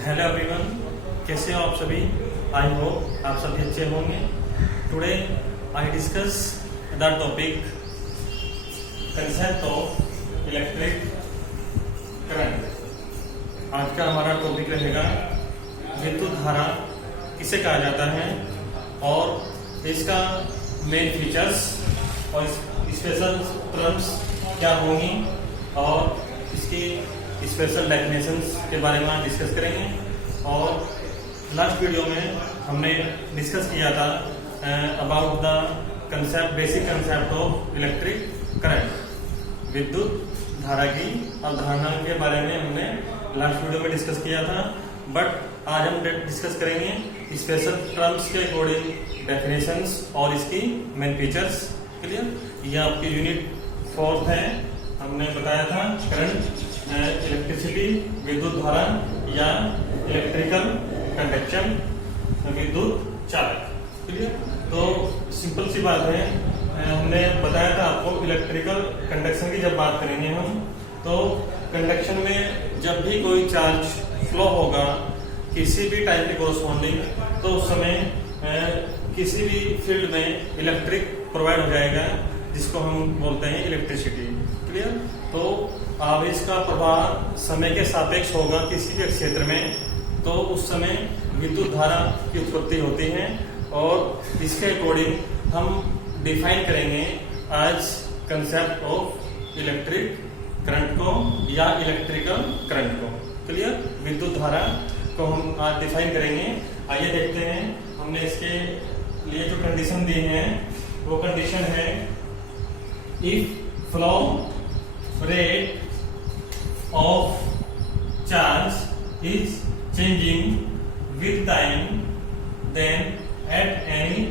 Hello everyone, कैसे हो आप सभी। आई होप आप सभी अच्छे होंगे। Today I discuss the topic concept of electric current. आज का हमारा टॉपिक रहेगा विद्युत धारा किसे कहा जाता है और इसका मेन फीचर्स और स्पेशल टर्म्स क्या होंगी और इसकी स्पेशल डेफिनेशंस के बारे में आज डिस्कस करेंगे। और लास्ट वीडियो में हमने डिस्कस किया था about the concept, basic concept of electric current, विद्युत धारा की अवधारणा के बारे में हमने लास्ट वीडियो में डिस्कस किया था। बट आज हम डिस्कस करेंगे स्पेशल टर्म्स के अकॉर्डिंग डेफिनेशंस और इसकी मेन फीचर्स। क्लियर? ये आपकी यूनिट 4 है। हमने बताया था करंट, इलेक्ट्रिसिटी, विद्युत धारा या इलेक्ट्रिकल कंडक्शन, विद्युत चालक। क्लियर? तो सिंपल सी बात है, हमने बताया था आपको इलेक्ट्रिकल कंडक्शन की जब बात करेंगे हम, तो कंडक्शन में जब भी कोई चार्ज फ्लो होगा किसी भी टाइम के कोरस्पॉन्डिंग, तो उस समय किसी भी फील्ड में इलेक्ट्रिक प्रोवाइड हो जाएगा, जिसको हम बोलते हैं इलेक्ट्रिसिटी। क्लियर? तो आवेश का प्रवाह समय के सापेक्ष होगा किसी भी क्षेत्र में, तो उस समय विद्युत धारा की उत्पत्ति होती है। और इसके अकॉर्डिंग हम डिफाइन करेंगे आज कंसेप्ट ऑफ इलेक्ट्रिक करंट को या इलेक्ट्रिकल करंट को। क्लियर? विद्युत धारा को हम आज डिफाइन करेंगे। आइए देखते हैं। हमने इसके लिए जो कंडीशन दी है वो कंडीशन है, if flow rate of charge is changing with time, then at any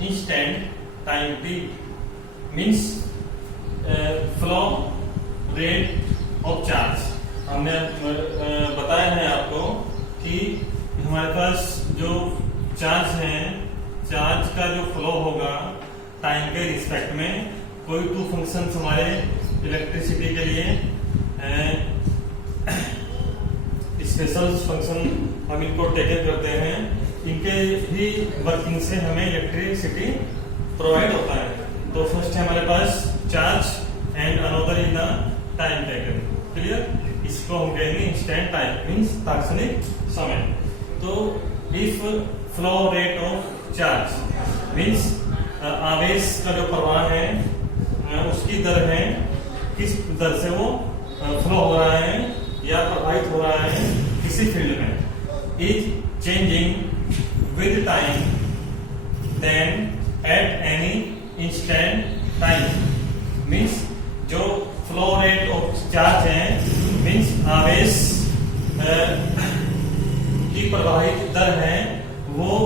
instant time t, means flow rate of charge। हमने बताया है आपको कि हमारे पास जो चार्ज है, चार्ज का जो फ्लो होगा टाइम के रिस्पेक्ट में, कोई टू फंक्शंस हमारे इलेक्ट्रिसिटी के लिए स्पेशल फंक्शन हम इनको टेकन करते हैं, इनके ही वर्किंग से हमें इलेक्ट्रिसिटी प्रोवाइड होता है। तो फर्स्ट है हमारे पास charge and another is the time taken. Clear? इसको हम कहेंगे इंस्टेंट टाइम, मीन्स तात्क्षणिक समय। तो if flow rate of charge means आवेश का जो प्रवाह है उसकी दर है, किस दर से वो फ्लो हो रहा है या प्रभावित हो रहा है किसी फील्ड में, is changing with time, then at any instant time. Means जो फ्लो रेट ऑफ चार्ज है, मीन्स आवेश की प्रवाहित दर है, वो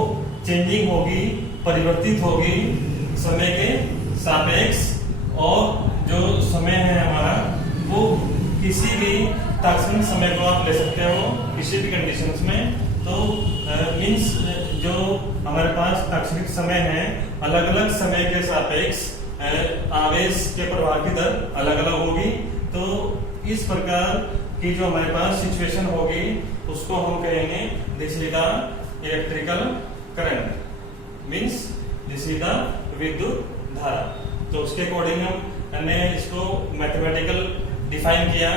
चेंजिंग होगी, परिवर्तित होगी समय के सापेक्ष। और जो समय है हमारा वो किसी भी तात्क्षणिक समय को आप ले सकते हो किसी भी कंडीशंस में। तो मीन्स जो हमारे पास तात्क्षणिक समय है, अलग अलग समय के सापेक्ष आवेश के प्रवाह की दर अलग अलग होगी। तो इस प्रकार की जो हमारे पास सिचुएशन होगी उसको हम कहेंगे this is the electrical current, means this is the विद्युत धारा। तो उसके अकॉर्डिंग हमने इसको मैथमेटिकल डिफाइन किया,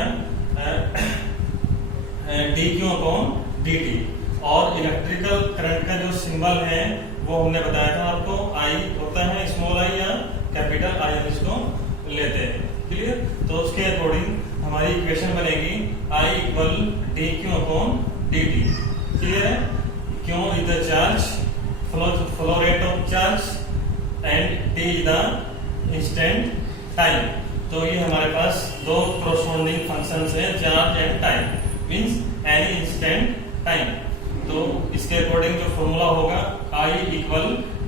dq अपॉन dt। और इलेक्ट्रिकल करंट का जो सिंबल है वो हमने बताया था आपको, I होता है स्मॉल i या कैपिटल I, हम इसको लेते हैं। क्लियर? तो उसके अकॉर्डिंग हमारी इक्वेशन बनेगी I equal dq upon dt। Clear है? क्यों is the charge, flow rate of charge and d is the instant time. तो ये हमारे पास दो कोरस्पॉन्डिंग फंक्शंस हैं, charge and time, means any instant time. तो इसके अकॉर्डिंग जो फॉर्मूला होगा I equal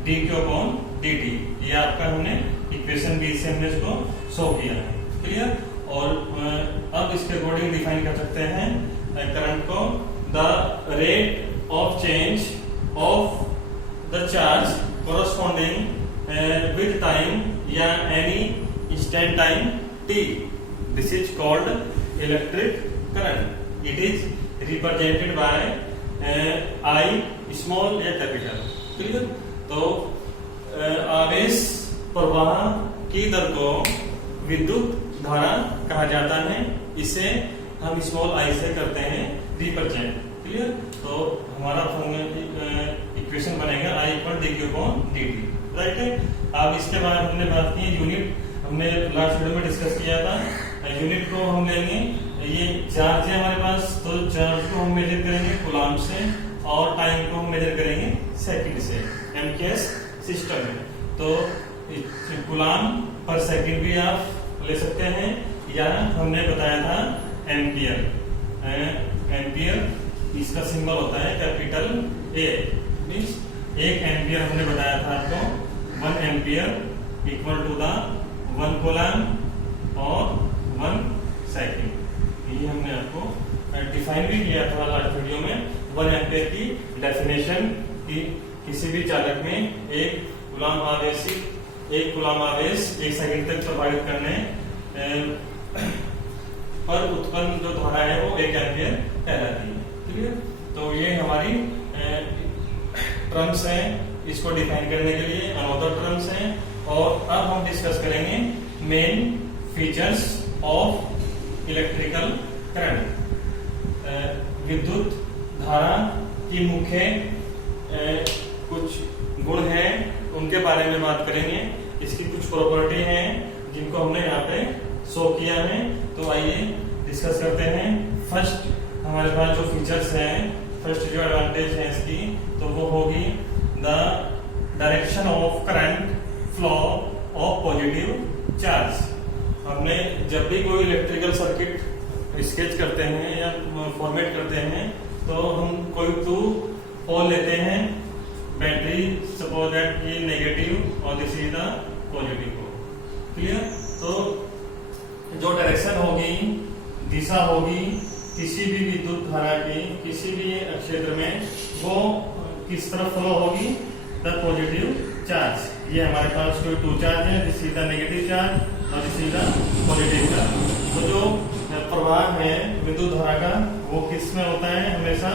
dq upon dt, ये आपका हमने इक्वेशन 20 से हमने इसको शो किया है। क्लियर? और अब इसके अकॉर्डिंग डिफाइन कर सकते हैं करंट को, the rate of change of the charge corresponding with time या any instant time t, this is called electric current। It is represented by I small या कैपिटल। क्लियर? तो आवेश प्रवाह की दर को विद्युत धारा कहा जाता है। इसे हम स्मॉल आई से करते हैं रिप्रेजेंट। क्लियर? तो हमारा इक्वेशन बनेगा I = dq/dt। राइट है। अब इसके बाद हमने बात की यूनिट, हमने लास्ट वीडियो में डिस्कस किया था। यूनिट को हम लेंगे, ये चार्ज है हमारे पास, तो चार्ज को हम मेजर करेंगे कूलम्ब से और टाइम को हम मेजर करेंगे सेकंड से, एमकेएस सिस्टम में। तो कूलम्ब पर सेकंड भी आप ले सकते हैं, या हमने बताया था एम्पियर। एम्पियर इसका सिंबल होता है कैपिटल A, मींस 1 एम्पियर हमने बताया था आपको। 1 एम्पियर = 1 कूलम्ब और 1 सेकंड। ये हमने आपको डिफाइन भी किया था लास्ट वीडियो में। 1 एम्पियर की डेफिनेशन की किसी भी चालक में 1 कूलम्ब आवेश 1 सेकंड तक प्रभावित करने पर उत्पन्न जो धारा है वो 1 एम्पियर कहलाती है। क्लियर? तो ये हमारी टर्म्स हैं, इसको डिफाइन करने के लिए अनदर टर्म्स हैं। और अब हम डिस्कस करेंगे main features of electrical current. विद्युत धारा की मुख्य कुछ गुण हैं, उनके बारे में बात करेंगे। इसकी कुछ प्रॉपर्टी हैं जिनको हमने यहाँ पे शो किया है। तो आइए डिस्कस करते हैं। फर्स्ट हमारे पास जो फीचर्स हैं, फर्स्ट जो एडवांटेज है इसकी, तो वो होगी the direction of current flow of positive charge. हमने जब भी कोई इलेक्ट्रिकल सर्किट स्केच करते हैं या फॉर्मेट करते हैं, तो हम कोई 2 पोल लेते हैं, बैटरी सपोज दैट ये नेगेटिव और this is the positive pole. Clear? तो जो डायरेक्शन होगी, दिशा होगी किसी भी विद्युत धारा की किसी भी क्षेत्र में, वो किस तरफ फ्लो होगी? The positive charge. ये हमारे पास कोई 2 चार्ज है, this is the negative charge और this is the positive charge. तो जो प्रवाह है विद्युत धारा का, वो किस में होता है? हमेशा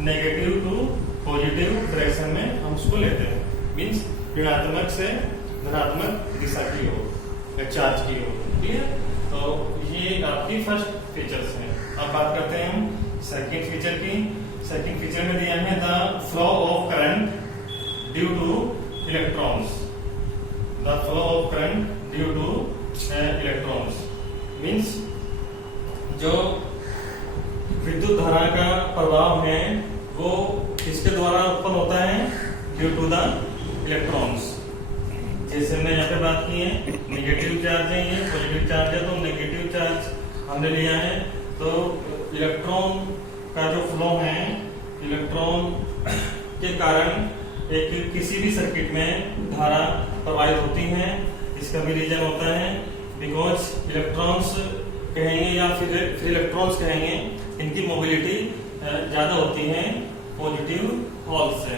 नेगेटिव टू पॉजिटिव डायरेक्शन में हम उसको लेते हैं, मीन्स ऋणात्मक से धनात्मक दिशा की ओर, चार्ज की ओर। क्लियर? तो ये आपकी फर्स्ट फीचर्स है। अब बात करते हैं हम सेकंड फीचर की। सेकंड फीचर में दिया है the flow of current due two electrons. The flow of current due two electrons means जो विद्युत धारा का प्रभाव है वो किसके द्वारा उत्पन्न होता है? Due to the electrons. जैसे हमने यहाँ पे बात की है, नेगेटिव चार्ज है, ये पॉजिटिव चार्ज है, तो नेगेटिव चार्ज हमने लिया है। तो इलेक्ट्रॉन का जो फ्लो है, इलेक्ट्रॉन के कारण एक किसी भी सर्किट में धारा प्रवाहित होती है। इसका भी रीजन होता है बिकॉज इलेक्ट्रॉन्स कहेंगे या फिर इलेक्ट्रॉन्स कहेंगे, इनकी मोबिलिटी ज्यादा होती है पॉजिटिव होल से।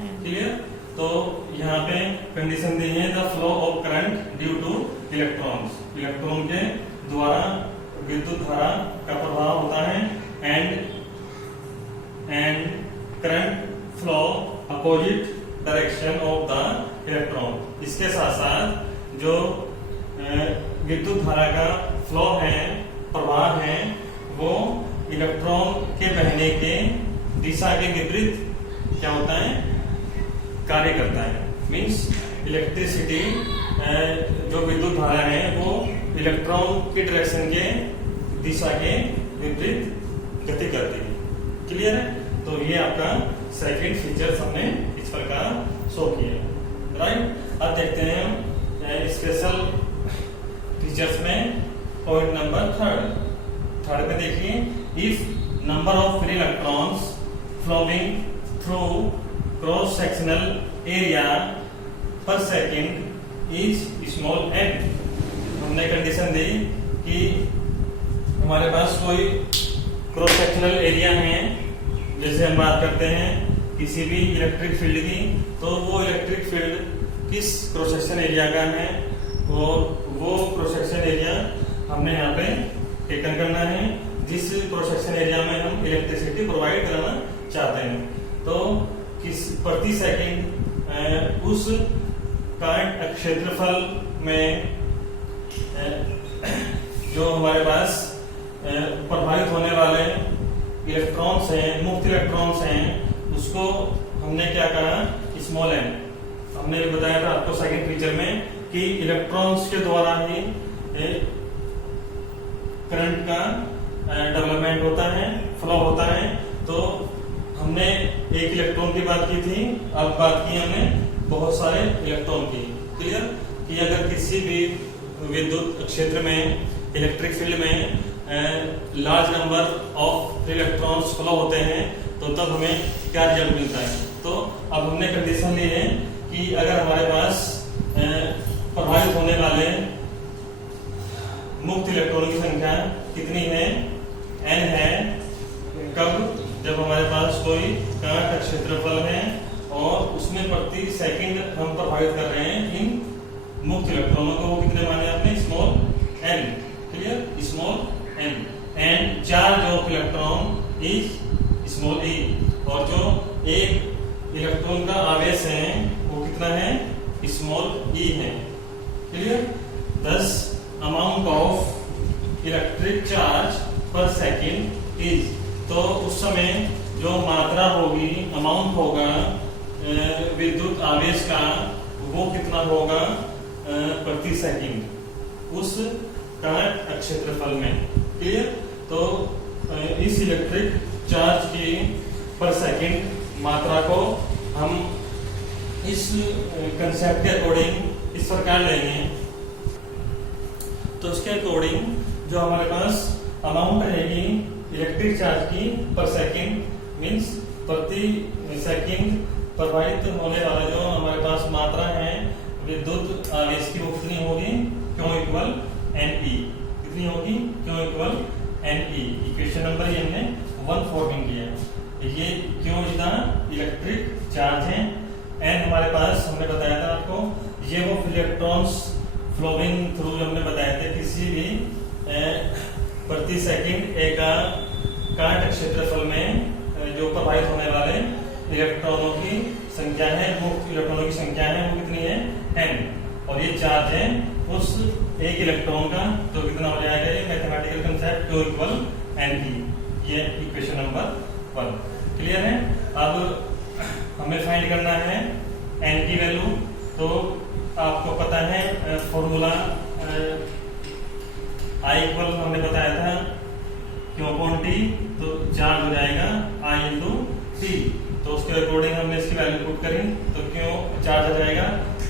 क्लियर? तो यहाँ पे कंडीशन दी है the flow of current due two electrons. Electron के द्वारा विद्युत धारा का प्रभाव होता है and current flow opposite direction of the electron. इसके साथ साथ जो विद्युत धारा का फ्लो है, प्रवाह है, वो इलेक्ट्रॉन के बहने के दिशा के विपरीत क्या होता है? कार्य करता है। मींस इलेक्ट्रिसिटी जो विद्युत धारा है वो इलेक्ट्रॉन की डायरेक्शन के दिशा के विपरीत गति करती है। क्लियर है? तो ये आपका सेकंड फीचर हमने इस प्रकार शो किया। राइट? अब देखते हैं हम स्पेशल फीचर्स में पॉइंट नंबर थर्ड में देखिए, if number of free electrons flowing through cross sectional area पर सेकंड इज स्मॉल n। हमने कंडीशन दी कि हमारे पास कोई क्रॉस सेक्शनल एरिया है, जैसे हम बात करते हैं किसी भी इलेक्ट्रिक फील्ड की, तो वो इलेक्ट्रिक फील्ड किस क्रॉस सेक्शन एरिया का है, वो क्रॉस सेक्शन एरिया हमने यहाँ पे टेकन करना है, जिस क्रॉस सेक्शन एरिया में हम इलेक्ट्रिसिटी प्रोवाइड कराना चाहते हैं, तो किस प्रति सेकंड उस करंट क्षेत्रफल में जो हमारे पास प्रभावित होने वाले इलेक्ट्रॉन्स हैं, मुक्त इलेक्ट्रॉन्स हैं, उसको हमने क्या कहा, स्मॉल एन। हमने भी बताया था आपको सेकंड फीचर में कि इलेक्ट्रॉन्स के द्वारा ही करंट का डेवलपमेंट होता है, फ्लो होता है। तो हमने एक इलेक्ट्रॉन की बात की थी, अब बात की हमने बहुत सारे इलेक्ट्रॉन की। क्लियर कि अगर किसी भी विद्युत क्षेत्र में, इलेक्ट्रिक फील्ड में large number of electrons flow होते हैं, तो तब हमें क्या रिजल्ट मिलता है। तो अब हमने कंडीशन ली है कि अगर हमारे पास प्रभावित होने वाले मुक्त इलेक्ट्रॉन की संख्या कितनी है, n है। कब? जब हमारे पास कोई कण का क्षेत्रफल है और उसमें प्रति सेकंड हम प्रभावित कर रहे हैं इन मुक्त इलेक्ट्रॉनों को। वो कितने माने आपने? Small n। Clear? Small n। And charge of electron is small e। और जो एक इलेक्ट्रॉन का आवेश है वो कितना है? स्मॉल e है। Clear? thus amount of electric charge पर सेकेंड इज, तो उस समय जो मात्रा होगी, अमाउंट होगा विद्युत आवेश का, वो कितना होगा प्रति सेकंड उस कण क्षेत्रफल में। क्लियर? तो इस इलेक्ट्रिक चार्ज की पर सेकंड मात्रा को हम इस कंसेप्ट के अकॉर्डिंग इस प्रकार लेंगे। तो इसके अकॉर्डिंग जो हमारे पास अमाउंट रहेगी इलेक्ट्रिक चार्ज की पर सेकंड मींस प्रति सेकंड प्रभावित होने वाला जो हमारे पास मात्रा है विद्युत आवेश की, वो कितनी होगी? Q equal NE। कितनी होगी? Q equal NE। Equation number ये हमने 1 फॉर्मिंग किया। ये Q is the electric charge है, N हमारे पास हमने बताया था आपको, ये वो इलेक्ट्रॉन्स फ्लोइंग थ्रू हमने बताए थे किसी भी प्रति सेकंड एक कण क्षेत्रफल में जो प्रभावित होने वाले इलेक्ट्रॉनों की संख्या है, मुक्त इलेक्ट्रॉनों की संख्या है, वो कितनी है? n। और ये चार्ज है उस एक इलेक्ट्रॉन का, तो कितना हो जाएगा ये mathematical concept Q equal NE। ये इक्वेशन नंबर 1। क्लियर है? अब हमें फाइंड करना है n की वैल्यू। तो आपको पता है फॉर्मूला I इक्वल हमने बताया था Q अपॉन T, तो चार्ज हो जाएगा I इंटू T। तो उसके अकॉर्डिंग हमने इसकी वैल्यू पुट करी, तो क्यों चार्ज आ जाएगा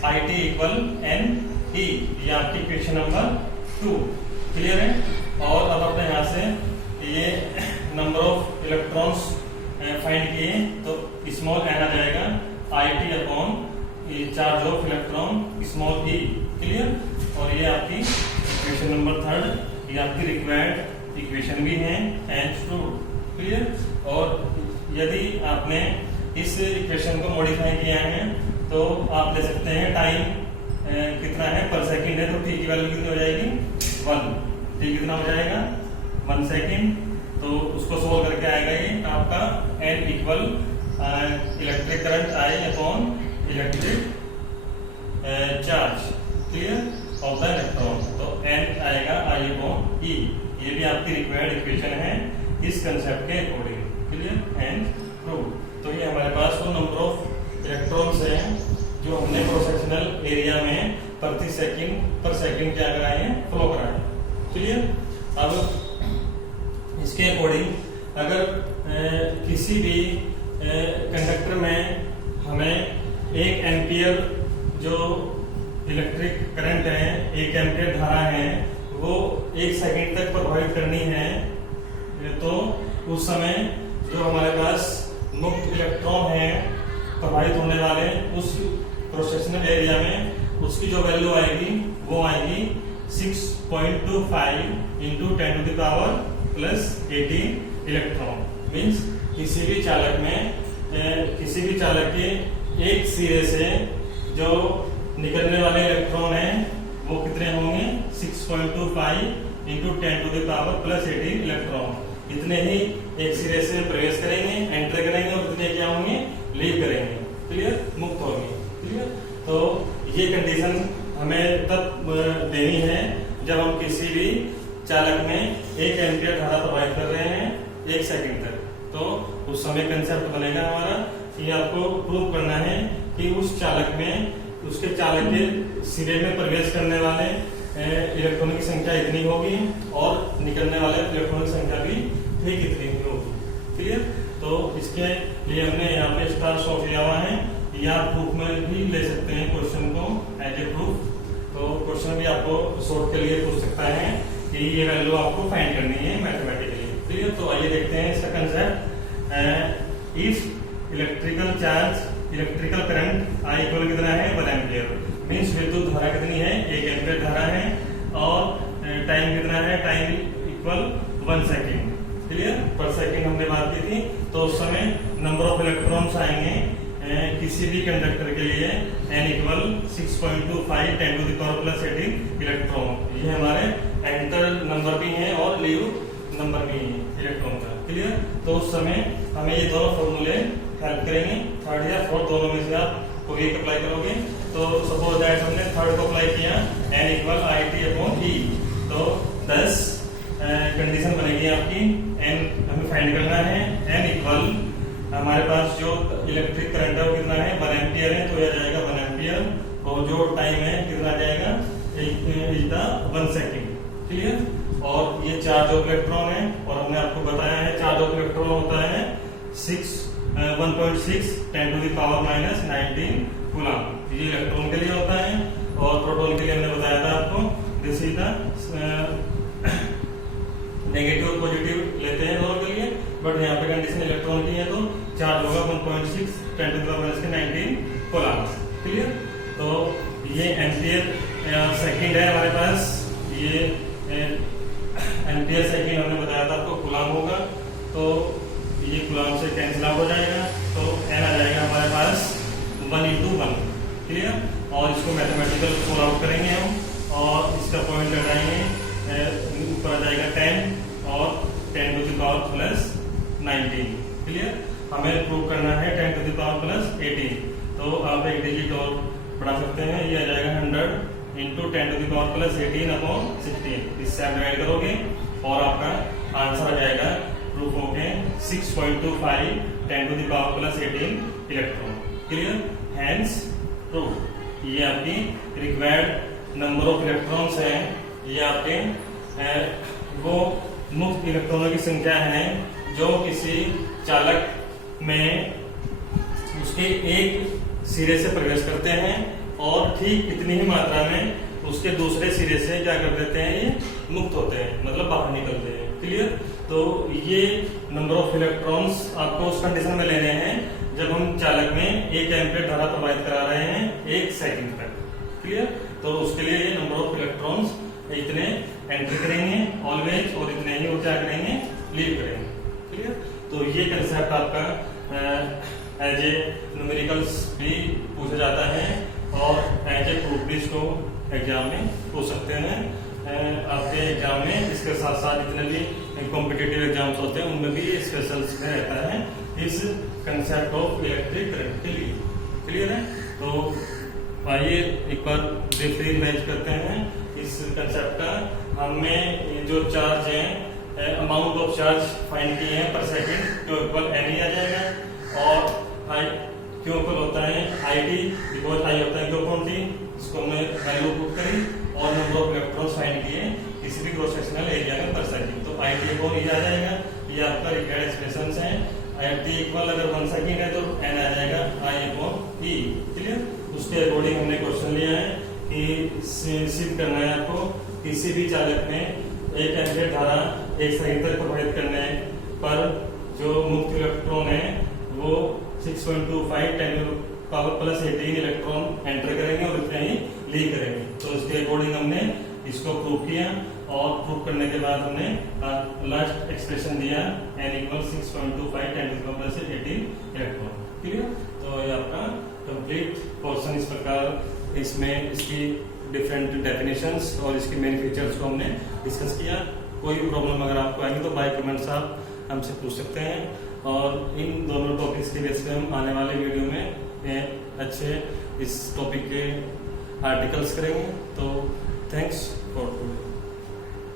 IT इक्वल NE। ये आपकी इक्वेशन नंबर 2। क्लियर है? और अब अपने यहाँ से ये नंबर ऑफ इलेक्ट्रॉन्स फाइंड किए, तो स्मॉल n आ जाएगा IT upon charge of electron small e। Clear? और ये आपकी इक्वेशन नंबर 3, ये आपकी रिक्वायर्ड इक्वेशन भी है एंड ट्रू। क्लियर? और यदि आपने इस इक्वेशन को मॉडिफाई किया है तो आप ले सकते हैं टाइम कितना है पर सेकंड है, तो t की वैल्यू कितनी हो जाएगी? 1। t कितना हो जाएगा? 1 सेकंड। तो उसको सोल्व करके आएगा ये आपका n equal electric current I upon electric charge. Clear? Of the electron. तो n आएगा I अपॉन E। ये भी आपकी रिक्वायर्ड इक्वेशन है इस कंसेप्ट के अकॉर्डिंग। Clear and true. तो ये हमारे पास वो नंबर ऑफ इलेक्ट्रॉन्स हैं जो हमने क्रॉस सेक्शनल एरिया में प्रति सेकंड पर सेकंड क्या कराए हैं? फ्लो कराए। क्लियर? अब इसके अकॉर्डिंग अगर किसी भी कंडक्टर में हमें 1 एम्पियर जो इलेक्ट्रिक करंट है, 1 एम्पियर धारा है, वो 1 सेकंड तक प्रभावित करनी है, तो उस समय जो हमारे पास मुक्त इलेक्ट्रॉन है प्रभावित होने वाले उस क्रॉस सेक्शनल एरिया में, उसकी जो वैल्यू आएगी वो आएगी 6.25 इंटू 10⁻+18 इलेक्ट्रॉन। मीन्स किसी भी चालक के एक सिरे से जो निकलने वाले इलेक्ट्रॉन है वो कितने होंगे? 6.25 इंटू 10⁻+18 इलेक्ट्रॉन। इतने ही एक सिरे से प्रवेश करेंगे, एंटर करेंगे, और इतने क्या होंगे, लीव करेंगे। क्लियर, मुक्त होंगे। क्लियर, तो ये कंडीशन हमें तब देनी है जब हम किसी भी चालक में 1 एम्पियर धारा प्रवाहित कर रहे हैं 1 सेकंड तक। तो उस समय कंसेप्ट बनेगा हमारा कि आपको प्रूव करना है कि उस चालक में, उसके चालक के सिरे में प्रवेश करने वाले इलेक्ट्रॉन की संख्या इतनी होगी और निकलने वाले इलेक्ट्रॉन की संख्या भी ठीक इतनी होगी। क्लियर, तो इसके लिए हमने यहाँ पे स्टार शो किया हुआ है, या प्रूफ में भी ले सकते हैं क्वेश्चन को एज ए प्रूफ। तो क्वेश्चन भी आपको शॉर्ट के लिए पूछ सकता है कि ये वैल्यू आपको फाइंड करनी है मैथमेटिकली। क्लियर, तो आइए देखते हैं इसका concept. If electrical charge, electrical current I equal कितना है 1 एम्पियर, मीन्स विद्युत धारा कितनी है 1 एम्पियर धारा है, और टाइम कितना है, टाइम इक्वल 1 सेकेंड। क्लियर, पर सेकेंड हमने बात की थी। तो उस समय नंबर ऑफ इलेक्ट्रॉन्स आएंगे किसी भी कंडक्टर के लिए n इक्वल 6.25 10⁻⁻18 इलेक्ट्रॉन। ये हमारे एंटर नंबर भी है और लीव नंबर भी है इलेक्ट्रॉन का। क्लियर, तो उस समय हमें ये दोनों फॉर्मूले हेल्प करेंगे। थर्ड या फोर्थ दोनों में से आप कोई एक अप्लाई करोगे। तो सपोज दैट हमने थर्ड को अप्लाई किया, n इक्वल IT/E, तो 10 कंडीशन बनेगी आपकी। n हमें फाइंड करना है, n इक्वल हमारे पास जो इलेक्ट्रिक करंट है वो कितना है 1 एम्पियर है, तो यह जाएगा 1 एम्पियर, और जो टाइम है कितना जाएगा 1 सेकेंड। क्लियर, और ये चार्ज ऑफ इलेक्ट्रॉन है, और हमने आपको बताया है चार्ज ऑफ इलेक्ट्रॉन होता है 1.6 10⁻⁻19 कूलम। ये इलेक्ट्रॉन के लिए होता है, और प्रोटॉन के लिए हमने बताया था आपको दिस इज द नेगेटिव और पॉजिटिव लेते हैं दोनों के लिए, बट यहाँ पे कंडीशन इलेक्ट्रॉन की है तो चार्ज होगा 1.6 10⁻⁻19 कूलम। क्लियर, तो ये एम्पियर सेकंड है हमारे पास, ये एम्पियर सेकंड हमने बताया था आपको कूलम होगा, तो ये कूलम से कैंसिल आउट हो जाएगा, तो n आ जाएगा हमारे पास 1 × 1। क्लियर, और इसको मैथमेटिकल सोल्व आउट करेंगे हम, और इसका पॉइंट लगाएंगे, ऊपर आ जाएगा 10 और 10⁻+19। क्लियर, हमें प्रूव करना है 10⁻+18, तो आप एक डिजिट और बढ़ा सकते हैं, ये आ जाएगा 100 × 10⁻+18/16। इससे आप डिवाइड करोगे और आपका आंसर आ जाएगा प्रूफ होके 6.25 10⁻+18 इलेक्ट्रॉन। Clear, hence proof. ये आपकी रिक्वायर्ड नंबर ऑफ इलेक्ट्रॉन्स है, ये आपके वो मुक्त इलेक्ट्रॉनों की संख्या है जो किसी चालक में उसके एक सिरे से प्रवेश करते हैं, और ठीक इतनी ही मात्रा में उसके दूसरे सिरे से क्या कर देते हैं, ये मुक्त होते हैं, मतलब बाहर निकलते हैं। क्लियर, तो ये नंबर ऑफ इलेक्ट्रॉन्स आपको उस कंडीशन में लेने हैं जब हम चालक में 1 एम्पियर धारा प्रवाहित करा रहे हैं 1 सेकंड तक। क्लियर, तो उसके लिए ये नंबर ऑफ इलेक्ट्रॉन्स इतने एंटर करेंगे ऑलवेज, और इतने ही वो क्या करेंगे, लीव करेंगे। क्लियर, तो ये कंसेप्ट आपका एज ए न्यूमेरिकल्स भी पूछा जाता है, और एज ए प्रूफ भी इसको एग्जाम में पूछ सकते हैं। आपके एग्जाम में इसके साथ साथ जितने भी कॉम्पिटिटिव एग्जाम्स होते हैं उनमें भी स्पेशल्स में रहता है इस कंसेप्ट ऑफ इलेक्ट्रिक करंट के लिए। क्लियर है, तो आइए एक बार ब्रीफली मैच करते हैं इस कंसेप्ट का। हमें जो चार्ज है, अमाउंट ऑफ चार्ज फाइंड किए हैं पर सेकंड, जो इक्वल एन आ जाएगा, और आई क्यों इक्वल होता है IT, बिकॉज आई होता है क्यों क्वांटिटी, इसको हमने वैल्यू पुट करी, और नंबर ऑफ इलेक्ट्रॉन्स फाइंड किए किसी भी क्रॉस सेक्शनल एरिया में पर सेकंड, तो IT को ये आ जाएगा। ये आपका रिक्वायर्ड एक्सप्रेशंस हैं। IT इक्वल अगर 1 सेकंड है तो n आ जाएगा I/E। क्लियर, उसके अकॉर्डिंग हमने क्वेश्चन लिया है कि सिद्ध करना है आपको किसी भी चालक में 1 एम्पियर धारा 1 सेकंड तक प्रवाहित करने पर जो मुक्त इलेक्ट्रॉन है वो 6.25 10⁻+18 इलेक्ट्रॉन एंटर करेंगे और इतने ही लीव करेंगे। तो इसके अकॉर्डिंग हमने इसको प्रूव किया, और प्रूव करने के बाद हमने लास्ट एक्सप्रेशन दिया n इक्वल 6.25 10⁻+18 इलेक्ट्रॉन। क्लियर, तो ये आपका कंप्लीट पोर्शन इस प्रकार, इसमें इसकी डिफरेंट डेफिनेशंस और इसके मेन फीचर्स को हमने डिस्कस किया। कोई भी प्रॉब्लम अगर आपको आएगी तो बाय कमेंट्स आप हमसे पूछ सकते हैं। और इन दोनों टॉपिक्स के बेस पे हम आने वाले वीडियो में अच्छे इस टॉपिक के आर्टिकल्स करेंगे। तो थैंक्स फॉर टुडे।